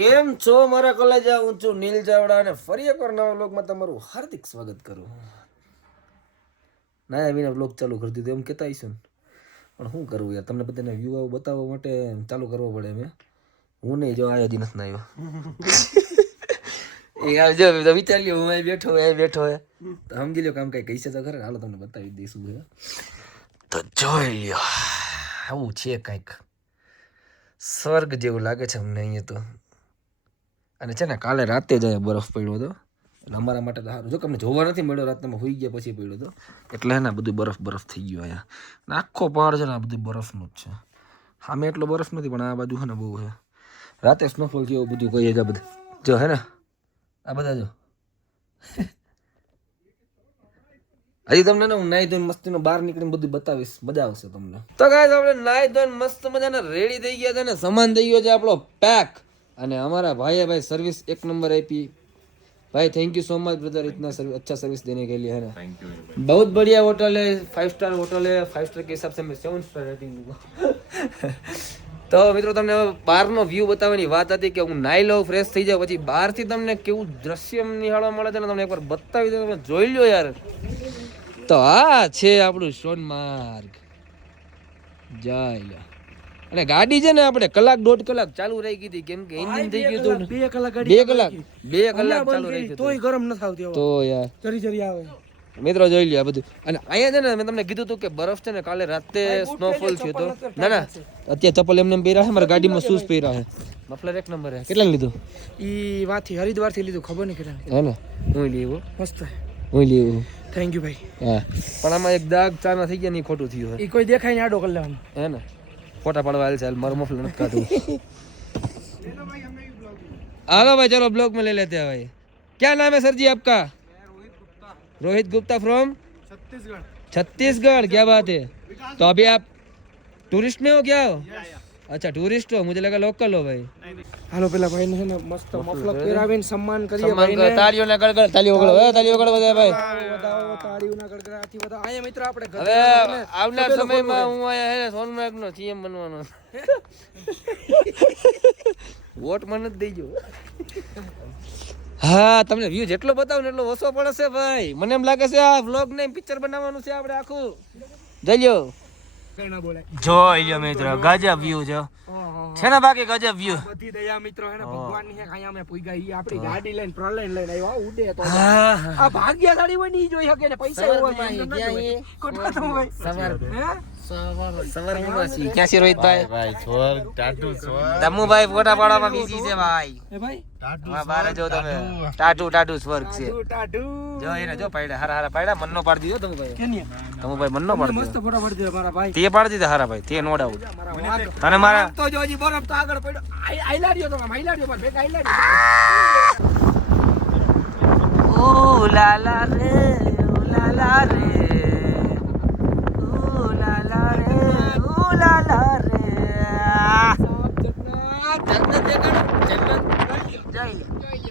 કેમ છો મારા કલેજા? હું છું નીલ ચાવડા અને ફરી એકવાર નવા વ્લોગમાં તમારું હાર્દિક સ્વાગત કરું. ના આવીને વ્લોગ ચાલુ કરી દીધો એમ કહેતા આવીશું પણ શું કરવું યાર, તમને બધાને વ્યૂ આવું બતાવવા માટે ચાલુ કરવો પડે. મેં હું નહીં જો આવ્યો હજી નથી આવ્યો. એ જો વિચાર લ્યો હું અહીં બેઠો હે તો સમજી લ્યો કામ કઈ કહીશે તો ખરે. હાલો તમને બતાવી દઈશું હે તો જોઈ લ્યો. આવું છે કંઈક સ્વર્ગ જેવું લાગે છે અમને અહીંયા તો. અને છે ને કાલે રાતે જ અહીંયા બરફ પડ્યો હતો એટલે અમારા માટે તો સારું. જો કે અમને જોવા નથી મળ્યો, રાતના હોઈ ગયા પછી પડ્યો હતો એટલે હે ને બધું બરફ થઈ ગયો અહીંયા. અને આખો પહાડ છે ને આ બધું બરફનું જ છે. સામે એટલો બરફ નથી પણ આ બાજુ છે ને બહુ છે. રાતે સ્નોફોલ થયો બધું કહીએ છે બધું. જો હે ને આ બધા જો હજી તમને ને હું નાઈ ધોઈને મસ્તીનો બહાર નીકળીને બધું બતાવીશ, મજા આવશે તમને. તો ગાઈસ આપણે નાઈ ધોઈને મસ્ત મજાના રેડી થઈ ગયા છે ને સામાન થઈ ગયો છે આપણો પેક. અને हमारा भाई सर्विस एक नंबर आई भाई. Thank you so much brother, इतना अच्छा सर्विस देने के लिए है ना. बहुत बढ़िया होटल है, 5 स्टार होटल है. 5 स्टार के हिसाब से मैं 7 स्टार रेटिंग दूंगा. તો મિત્રો તમને બહારનો વ્યૂ બતાવવાની વાત હતી કે હું નાઈ લઉં, ફ્રેશ થઈ જાઉં, પછી બહારથી તમને કેવું દ્રશ્ય નિહાળવા મળે છે ને તમને એકવાર બતાવી દઉં. તમે જોઈ લો યાર. તો આ છે આપણું સોનમાર્ગ. જઈ લો. અને ગાડી છે ને આપણે કલાક 1.5 કલાક ચાલુ રહી ગઈ હતી કેમ કે એન્જિન થઈ ગયું હતું. 2 કલાક ચાલુ રહી ગઈ તોય ગરમ ન થાવતી. તો યાર જરી આવે. મિત્રો જોઈ લ્યો આ બધું. અને અહીંયા છે ને મેં તમને કીધું હતું કે બરફ છે ને કાલે રાતે સ્નોફોલ થયો તો. ના અત્યારે ચપ્પલ એમને પહેર્યા છે, મારા ગાડીમાં શૂઝ પહેર્યા છે. મફલર એક નંબર છે. કેટલા લીધું? ઈ વાથી હરિદ્વાર થી લીધું, ખબર નહીં કેટલા. હે ને હું લેવું મસ્ત. હું લેવું. થેન્ક યુ ભાઈ. હા પણ આમાં એક દાગ ચાના થઈ ગયા ની ખોટું થયું. ઈ કોઈ દેખાય ને આડો કરી લેવાનું. હે ને फोटा पड़वा चल मारो मफलर मत काटू. आलो भाई चलो ब्लॉग में ले लेते हैं भाई. क्या नाम है सर जी आपका? रोहित गुप्ता फ्रॉम छत्तीसगढ़. क्या बात है. तो अभी आप टूरिस्ट में हो क्या हो? अच्छा टूरिस्ट हो, मुझे लगा लोकल हो भाई. હાલો પેલા ભાઈ ને છે ને મસ્ત મફલર પહેરાવીને સન્માન કરીએ ભાઈ ને. તાળીઓના ગડગડ તાળીઓ વગડો બધા ભાઈ. બતાવો તાળીઓના ગડગડાથી બધા. આયા મિત્રો આપણે હવે આવનાર સમયમાં હું આયા હે સોનમાર્ગ નો સીએમ બનવાનો. વોટ મને જ દેજો. હા તમને વ્યૂ જેટલો બતાવું ને એટલો ઓછો પડશે ભાઈ. મને એમ લાગે છે આ વ્લોગ ને પિક્ચર બનાવવાનું છે આપણે આખું. જલ્યો જોઈ લ્યો મિત્રો, ગજબ વ્યૂ છે ને બાકી ગજબ વ્યૂ. બધી દયા મિત્રો હે ને ભગવાન ની હે. આયા મે પૂઈ ગઈ આપણી ગાડી લઈને પ્રલયન લઈને આવ્યો. ઉડે તો આ ભાગ્યશાળી હોય ની જોઈ શકે ને પૈસા હોય ક્યાં એ કોટા તો ભાઈ સવાર સવાર મુવાસી ક્યાં છે રોહિત ભાઈ? ભાઈ સ્વર્ગ ટાટુ સ્વર્ગ. દમુ ભાઈ ફોટા પાડવામાં બિઝી છે ભાઈ. એ ભાઈ ટાટુ બારે જો તમે ટાટુ સ્વર્ગ છે. ટાટુ જો એને જો પાડ્યા હારા પાડ્યા. મનનો પાડી દીધો તમે ભાઈ. કેની તમે ભાઈ મનનો પાડી દીધો. મસ્ત ફોટા પાડી દીધા મારા ભાઈ. તે પાડી દીધા હારા ભાઈ. તે નો ડાઉટ. અને મારા તો જો હજી બરફ તો આગળ પડ્યો. આઈલાડ્યો તો આઈલાડ્યો પર ભેગા આઈલાડ્યો. ઓ લા લા રે ઓ લા લા રે ઓ લા લા રે ઓ લા લા રે. જન્નત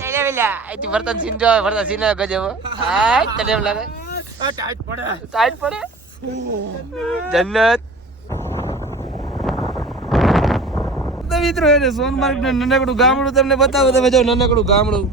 જય વેલા આઈ વર્તન સીન જો વર્તન સીન ગજબ. આ તને એમ લાગે ટાઈટ પડે જન્નત. મિત્રો એને સોનમાર્ગ ને નાનકડું ગામડું તમને બતાવો. તમે જો નાનકડું ગામડું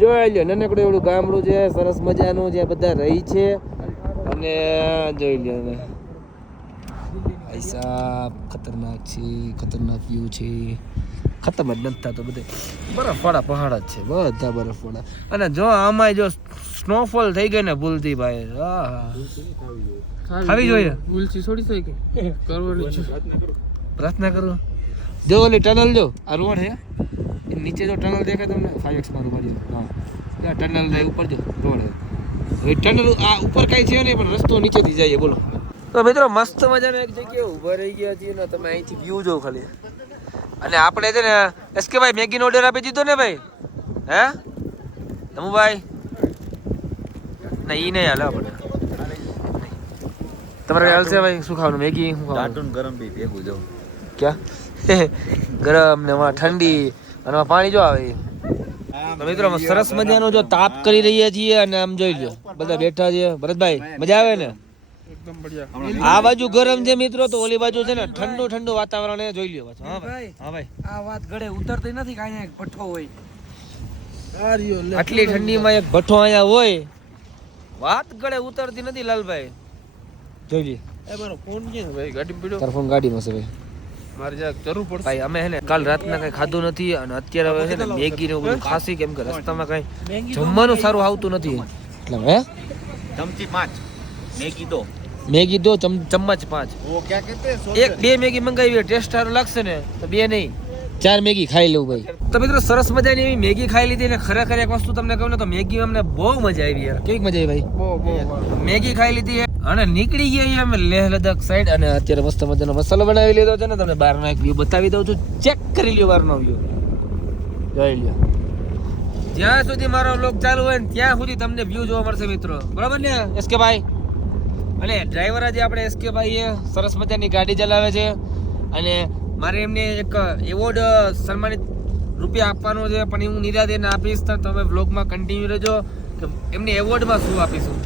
જોઈ લ્યો. નાનકડું એવડું ગામડું છે સરસ મજાનું, જ્યાં બધા રહી છે. અને જોઈ લ્યો ભાઈ સાહેબ ખતરનાક છે, ખતરનાક વ્યૂ છે. ખતમ જ નથી થતો. બધે બરફવાળા પહાડ જ છે, બધા બરફવાળા. અને જો આમાં જો સ્નોફોલ થઈ ગઈ ને ભૂલથી ભાઈ. ખાવી જોઈએ ભૂલથી થોડી થઈ ગઈ. પ્રાર્થના કરું. જો ઓલી ટનલ જો આ રોડ હે નીચે જો ટનલ દેખાય તમને 5x માં ઉપર જો. હા ટનલ લે ઉપર જો રોડ હે. હવે ટનલ આ ઉપર કઈ છે નહીં પણ રસ્તો નીચેથી જાય. બોલો તો મિત્રો મસ્ત મજાના એક જગ્યાએ ઊભા રહી ગયા છીએ ને તમે અહીંથી વ્યૂ જો ખાલી. અને આપણે છે ને એસકે ભાઈ મેગીનો ઓર્ડર આપી દીધો ને ભાઈ? હે તમુ ભાઈ? ના ઈ નહીં હાલે આપણે. તમારે હાલશે ભાઈ? શું ખાવાનું? મેગી શું ખાવાનું? ગરમ બી ભેગું જાવ ક્યાં ગરમ ને ઠંડી અને પાણી જો આવે. તો મિત્રો સરસ મજાનો જો તાપ કરી રહ્યા છીએ અને આમ જોઈ લો બધા બેઠા છે. ભરતભાઈ મજા આવે ને? એકદમ બઢિયા. આ બાજુ ગરમ છે મિત્રો, તો ઓલી બાજુ છે ને ઠંડુ ઠંડુ વાતાવરણ એ જોઈ લ્યો પાછું. હા ભાઈ, હા ભાઈ, આ વાત ગળે ઉતરતી નથી કાંઈ એક ભઠ્ઠો હોય. આ રહ્યો લે. આટલી ઠંડીમાં એક ભઠ્ઠો અહીંયા હોય, વાત ગળે ઉતરતી નથી લાલભાઈ. જોઈ લ્યો. એ મારો ફોન ક્યાં છે ભાઈ? ગાડી પીડ્યો. તારો ફોન ગાડીમાં છે ભાઈ. મારે જરાક જરૂર પડશે. ભાઈ અમે હે ને કાલ રાતના કઈ ખાધું નથી અને અત્યારે હવે છે ને મેગી ને એવું બધું ખાસી, કેમ કે રસ્તામાં કઈ જમવાનું સારું આવતું નથી એટલે હે चमची 5 मैगी दो મેગી દો ચમચ 5. वो क्या कहते हैं એક બે મેગી મંગાવી, ટેસ્ટ સારું લાગશે ને તો બે નહીં 4 મેગી ખાઈ લઉં ભાઈ. તો મિત્રો સરસ મજાની એવી મેગી ખાઈ લીધી ને ખરેખર એક વસ્તુ તમને કહું ને તો મેગી અમને બહુ મજા આવી યાર. કેવી મજા આવી ભાઈ? મેગી ખાઈ લીધી અને નીકળી ગયા અમે લેહ લદ્દાખ સાઈડ. અને અત્યારે મસ્ત મજાનો મસાલો બનાવી લીધો છે ને, તમને બહારનો એક વ્યૂ બતાવી દઉં છું. ચેક કરી લ્યો બહારનો વ્યૂ, જોઈ લ્યો. જ્યાં સુધી મારો વ્લોગ ચાલુ હોય ને ત્યાં સુધી તમને વ્યૂ જોવા મળશે મિત્રો, બરાબર ને એસકે ભાઈ? અને ડ્રાઈવર આજે આપણે એસકે ભાઈ એ સરસ મજાની ગાડી ચલાવે છે અને મારે એમને એક એવોર્ડ સન્માનિત રૂપિયા આપવાનો છે, પણ હું નિરાતે એને આપીશ. તો તમે વ્લોગમાં કન્ટિન્યુ રહેજો કે એમને એવોર્ડમાં શું આપીશું.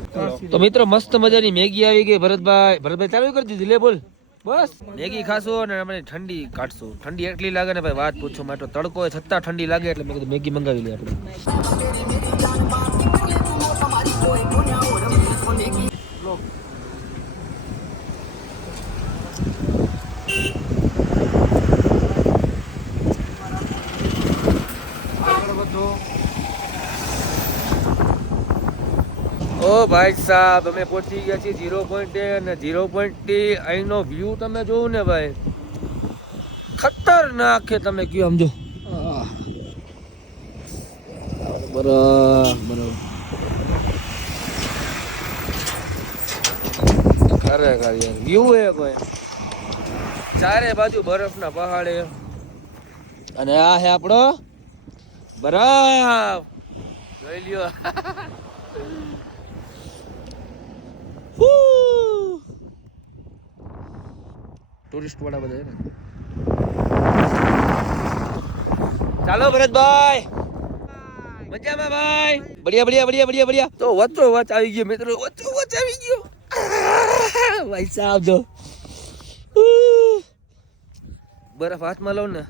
તો મિત્રો મસ્ત મજાની મેગી આવી ગઈ. ભરતભાઈ ચાલુ કરી દીધી, લે બોલ. બસ મેગી ખાશું અને આપણે ઠંડી કાઢશું. ઠંડી એટલી લાગે ને ભાઈ વાત પૂછો માટે. તડકો હોય છતાં ઠંડી લાગે એટલે મેં કીધું મેગી મંગાવી લઈએ આપણે. ઓ ભાઈ સાહેબ, અમે પહોંચી ગયા છીએ 0 પોઈન્ટે અને 0 પોઈન્ટથી અહીંનો વ્યૂ તમે જોવું ને ભાઈ, ખતરનાક છે. તમે કયો સમજો બરાબર. ખરેખર યાર વ્યૂ એ કોઈ ચારે બાજુ બરફના પહાડે અને આ હે આપણો બરફ. જોઈ લ્યો. ટુરિસ્ટ વાળા બધા ને. ચાલો ભરતભાઈ, મજામાં ભાઈ? બઢિયા બઢિયા બઢિયા બઢિયા બઢિયા. તો વચ્ચો વચ આવી ગયો મિત્રો, વચ્ચો વચ આવી ગયો ભાઈ સાહેબ. જો બરફ હાથમાં લઉં ને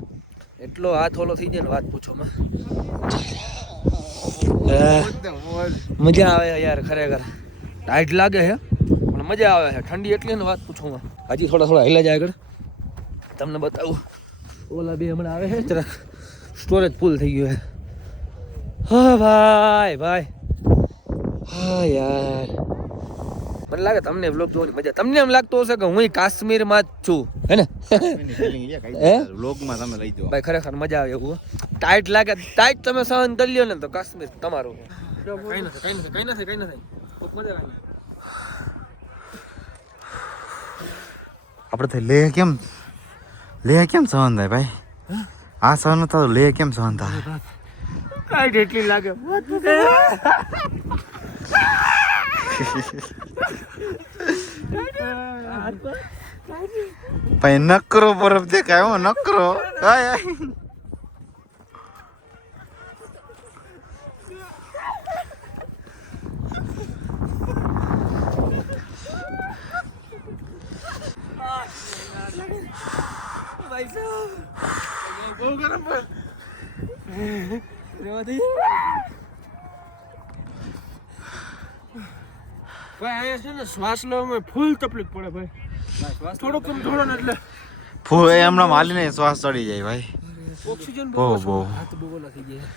એટલો હાથ ઓલો થઈ જાય ને વાત પૂછો માં. મજા આવે યાર ખરેખર. ટાઈટ લાગે છે પણ મજા આવે છે. ઠંડી એટલી ને વાત પૂછો માં. હજી થોડા હિલા જાય આગળ તમને બતાવું. ઓલા બે હમણાં આવે છે, જરાક સ્ટોરેજ ફૂલ થઈ ગયું છે. હા ભાઈ ભાઈ, હા યાર મને લાગે તમને વ્લોગ જોવાની મજા. તમને એમ લાગતું હશે કે હું કાશ્મીરમાં જ છું, હે ને? વ્લોગમાં તમે લઈ જાઓ ભાઈ ખરેખર મજા આવે એવું. ટાઈટ લાગે, ટાઈટ તમે સહન કરી લ્યો ને તો કાશ્મીર તમારું. કઈ નથી. આપણે તો લેહ કેમ સહન થાય ભાઈ? આ સહન થતું લેહ કેમ સહન થાય? ટાઈટ એટલી લાગે. ભાઈ નકરો બરફ દેખાય હો, નકરો. ભાઈ સાહેબ બહુ ગરમ પર ભાઈ. અહીંયા છે ને શ્વાસ લેવામાં ફૂલ તકલીફ પડે ભાઈ. થોડો કમ થોડો ને એટલે ફૂલ એ હમણાં માલીને શ્વાસ ચડી જાય ભાઈ. ઓક્સિજન બહુ હાથ બહુ ઓલા થઈ ગયા.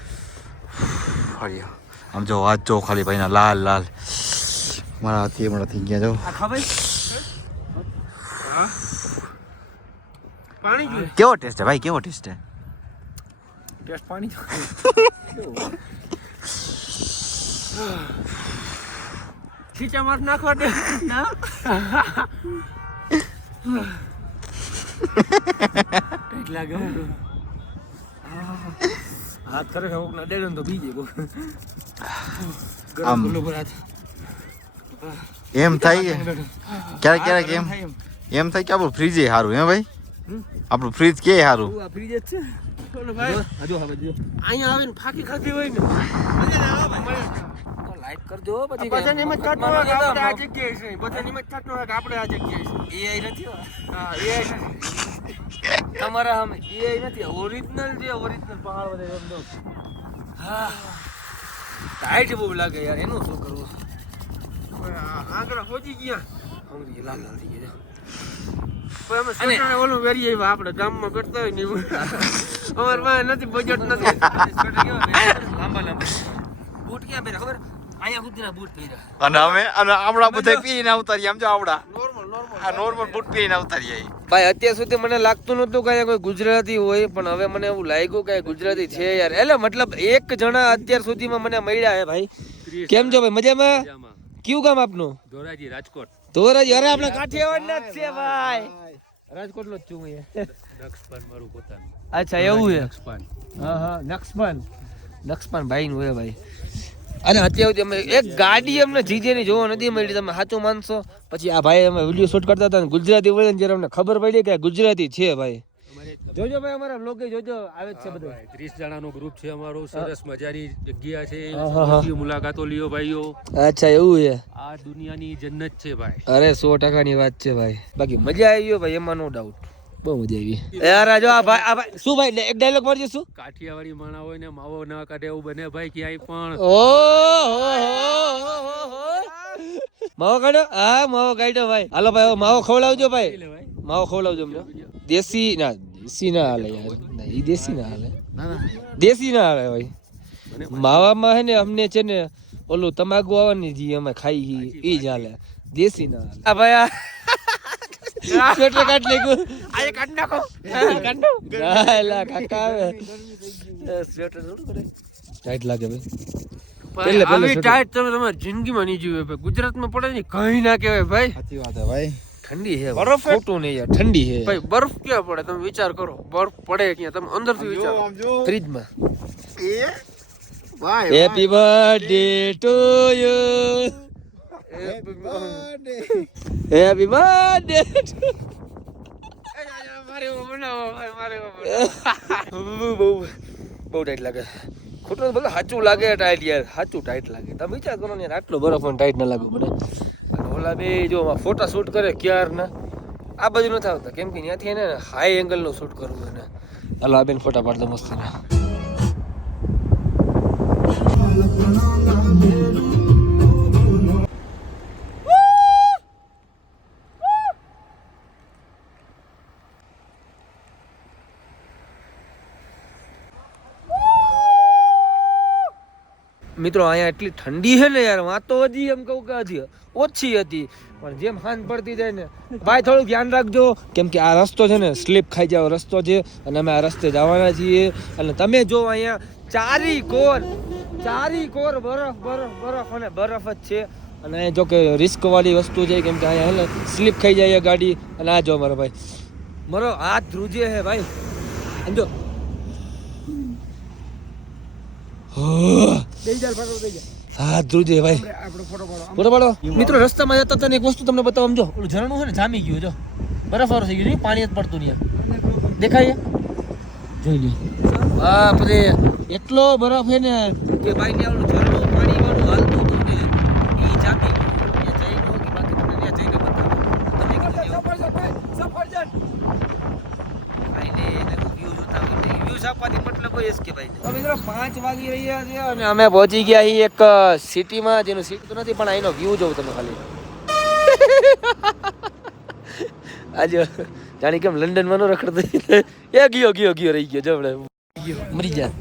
ફળિયા આમ જો હાથ જો ખાલી ભાઈના લાલ લાલ મારા હાથી હમણાં થઈ ગયા જો. આ ખાવાય પાણી જોઈએ. કેવો ટેસ્ટ છે ભાઈ? કેવો ટેસ્ટ છે? ટેસ્ટ પાણી ખીચા માર નાખવા દે ના. ટાઈટ લાગે હાથ ખરેખર કોક ના ડેડે તો બીજે કોક આમ એમ થાય ક્યારેક એમ થાય કે આપણું ફ્રીજ એ સારું હે ભાઈ? આપણું ફ્રીજ કે સારું? ફ્રીજ જ છે. અહીંયા આવીને ફાકી ખાધી હોય ને લાઈક કરજો પછી બધાને એમ જ થતું હોય કે આપણે આ જગ્યાએ છે બધાને એમ જ થતું હોય કે આપણે આ જગ્યાએ છે AI નથી હો. હા એ તમારા સામે AI નથી ઓરિજિનલ જે ઓરિજિનલ પહાડ વધે એમ દો હા ટાઈટ બહુ લાગે યાર એનું શું કરવું આંગળા પહોંચી ગયા હંગરી લાલ લાલ થઈ ગયા પણ અમે સ્વેટરને ઓલું વેરી આવ્યા આપણે ગામમાં કરતા હોય ને એવું અમારે પાસે નથી બજેટ નથી લાંબા લાંબા બૂટ ક્યાં પહેર્યા ખબર અહીંયા સુધીના બૂટ પહેર્યા અને અમે અને આપણા બધા પીને આવતારીએ આમ જો આવડા નોર્મલ આ નોર્મલ બૂટ પીને આવતારીએ ભાઈ અત્યાર સુધી મને લાગતું નતું કે કોઈ ગુજરાતી હોય પણ હવે મને એવું લાગ્યું કે ગુજરાતી છે યાર એટલે મતલબ એક જણા અત્યાર સુધીમાં મને મળ્યા હે ભાઈ કેમ છો ભાઈ મજામાં કયું ગામ આપનું ધોરાજી રાજકોટ ધોરાજી અરે આપણે કાઠિયાવાડના જ છે ભાઈ રાજકોટનો જ છું અહીંયા નક્ષપાન મારું પોતાનું અચ્છા એવું છે નક્ષપાન હા નક્ષપાન ભાઈ નું હે ભાઈ અને અત્યાર સુધી અમે એક ગાડી અમને જીજેની જોવા નથી મળી તમે સાચું માનશો પછી આ ભાઈ અમે વિડીયો શૂટ કરતા હતા ને ગુજરાતી બોલે જ્યારે અમને ખબર પડી કે આ ગુજરાતી છે ભાઈ જોજો ભાઈ અમારા વ્લોગ જોજો આવે જ છે બધું 30 જણાનું ગ્રુપ છે અમારું સરસ મજાની જગ્યા છે હા. બધી મુલાકાતો લ્યો ભાઈઓ અચ્છા એવું છે આ દુનિયાની જન્નત છે ભાઈ અરે 100% ની વાત છે ભાઈ બાકી મજા આવી ગયો ભાઈ એમાં નો ડાઉટ બહુ મજા આવી યાર આ જો આ ભાઈ શું ભાઈ એક ડાયલોગ મારજો શું કાઠિયાવાડી માણા હોય ને માવો ના કાઢે એવું બને ભાઈ ક્યાંય પણ માવો કાઢો હા માવો કાઢો ભાઈ હાલો ભાઈ હવે માવો ખવડાવજો ભાઈ માવો ખવડાવજો અમને દેશી ના હાલે યાર ના ઈ દેશી ના હાલે દેશી ના હાલે ભાઈ માવામાં હે ને અમને છે ને ઓલું તમાકુ આવવાની જે અમે ખાઈ ઈ જ હાલે દેશી ના હાલે આ ભાઈ આ સ્વેટર કાઢ લેગું આ કાઢ નાખો કાઢ નાખો ગાયલા કાકા આવે સ્વેટર થોડું કરે ટાઈટ લાગે ભાઈ આવી ટાઈટ તમે તમારી જિંદગીમાં નહીં જીવે ભાઈ ગુજરાતમાં પડે ને કઈ ના કહેવાય ભાઈ સાચી વાત હે ભાઈ ઠંડી હે બરફ હે? ખોટું નહીં યાર ઠંડી હે ભાઈ બરફ ક્યાં પડે તમે વિચાર કરો બરફ પડે ક્યાં તમે અંદરથી વિચારો ફ્રીજમાં ભાઈ happy birthday to you happy birthday બહુ ટાઈટ લાગે ખોટું બોલો સાચું લાગે ટાઈટ યાર સાચું ટાઈટ લાગે તમે વિચાર કરો ને યાર આટલો બરફ પણ ટાઈટ ના લાગે મને અને ઓલા બે જો ફોટા શૂટ કરે ક્યાર ના આ બાજુ નથી આવતા કેમ કે ત્યાંથી એને હાઈ એંગલ નું શૂટ કરવું એને હાલો આ બેન ફોટા પાડતો મસ્ત ના મિત્રો અહીંયા એટલી ઠંડી છે ને યાર વાં તો હજી એમ કહું કે હજી ઓછી હતી પણ જેમ હાંજ પડતી જાય ને ભાઈ થોડું ધ્યાન રાખજો કેમ કે આ રસ્તો છે ને સ્લીપ ખાઈ જાવ રસ્તો છે અને અમે આ રસ્તે જવાના છીએ અને તમે જો અહીંયા ચારી કોર બરફ અને બરફ જ છે અને અહીંયા જો કે રિસ્ક વાળી વસ્તુ છે કેમ કે અહીંયા હે સ્લીપ ખાઈ જાય ગાડી અને આ જો મારો ભાઈ મારો હાથ ધ્રુજે છે ભાઈ સમજો હા ધ્રુજે ભાઈ ફોટો પાડો મિત્રો રસ્તામાં જતા હતા ને એક વસ્તુ તમને બતાવો સમજો ઓલું ઝરણું છે ને જામી ગયું જો બરફ વાળું થઈ ગયું નહીં પાણી જ પડતું નહીં દેખાય જોઈ લ્યો બાપ રે એટલો બરફ છે ને કે ભાઈ ને ઓલું ઝરણું પાણી વાળું હાલતું હતું ને ઈ જામી ગયું એ જઈ ગયો કે બાકી તમને ત્યાં જઈને બતાવો તમે સફરજન ભાઈ ને એને વ્યૂ જોતા હોય વ્યૂ આપવાથી મતલબ હોય કે ભાઈ તો મિત્રો 5 વાગી રહ્યા છે અને અમે પહોંચી ગયા અહીં એક સિટીમાં જેનું સિટી તો નથી પણ અહીંનો વ્યૂ જોવો તમે ખાલી આજે જાણી કેમ લંડનમાં નો રખડતો એ ગયો રહી ગયો જવડે મરી જા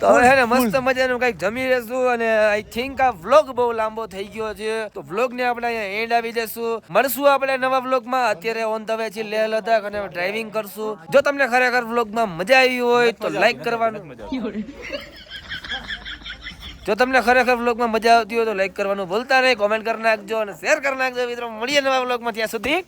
તો હવે હે ને મસ્ત મજાનું કંઈક જમી લેશું અને આઈ થિંક આ વ્લોગ બહુ લાંબો થઈ ગયો છે તો વ્લોગ ને આપણે અહીંયા એન્ડ આવી દેશું મળશું આપણે નવા વ્લોગમાં અત્યારે ઓન ધ વે છે લેહ લદ્દાખ અને ડ્રાઇવિંગ કરશું જો તમને ખરેખર વ્લોગમાં મજા આવી હોય તો લાઈક કરવાનું જો તમને ખરેખર વ્લોગમાં મજા આવતી હોય તો લાઈક કરવાનું ભૂલતા નહીં કોમેન્ટ કરી નાખજો અને શેર કરી નાખજો મિત્રો મળીએ નવા વ્લોગમાં ત્યાં સુધી